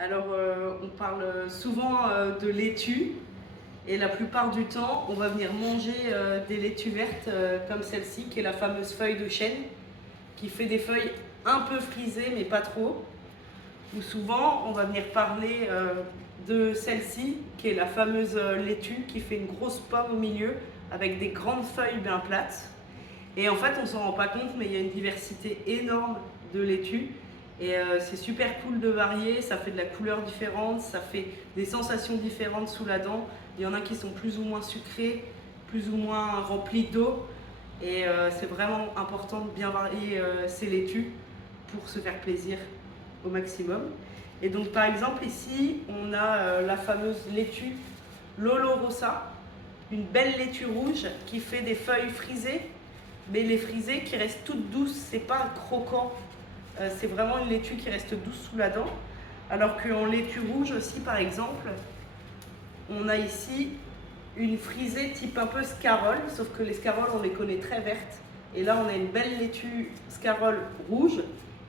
Alors, on parle souvent de laitue et la plupart du temps, on va venir manger des laitues vertes comme celle-ci, qui est la fameuse feuille de chêne, qui fait des feuilles un peu frisées, mais pas trop. Ou souvent, on va venir parler de celle-ci, qui est la fameuse laitue, qui fait une grosse pomme au milieu, avec des grandes feuilles bien plates. Et en fait, on s'en rend pas compte, mais il y a une diversité énorme de laitues. Et c'est super cool de varier, ça fait de la couleur différente, ça fait des sensations différentes sous la dent. Il y en a qui sont plus ou moins sucrés, plus ou moins remplis d'eau. Et c'est vraiment important de bien varier ces laitues pour se faire plaisir au maximum. Et donc par exemple ici, on a la fameuse laitue Lolo Rossa, une belle laitue rouge qui fait des feuilles frisées, mais les frisées qui restent toutes douces, c'est pas croquant, c'est vraiment une laitue qui reste douce sous la dent. Alors qu'en laitue rouge aussi par exemple, on a ici une frisée type un peu scarole, sauf que les scaroles on les connaît très vertes. Et là on a une belle laitue scarole rouge,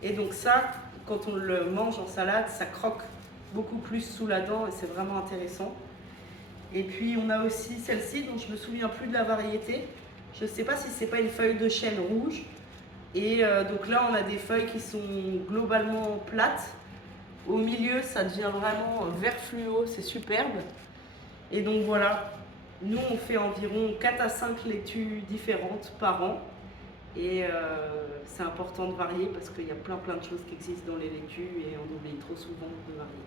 et donc ça, quand on le mange en salade, ça croque beaucoup plus sous la dent et c'est vraiment intéressant. Et puis on a aussi celle-ci dont je me souviens plus de la variété. Je ne sais pas si c'est pas une feuille de chêne rouge. Et donc là on a des feuilles qui sont globalement plates. Au milieu ça devient vraiment vert fluo, c'est superbe. Et donc voilà, nous on fait environ 4 à 5 laitues différentes par an. Et c'est important de varier parce qu'il y a plein de choses qui existent dans les laitues et on oublie trop souvent de varier.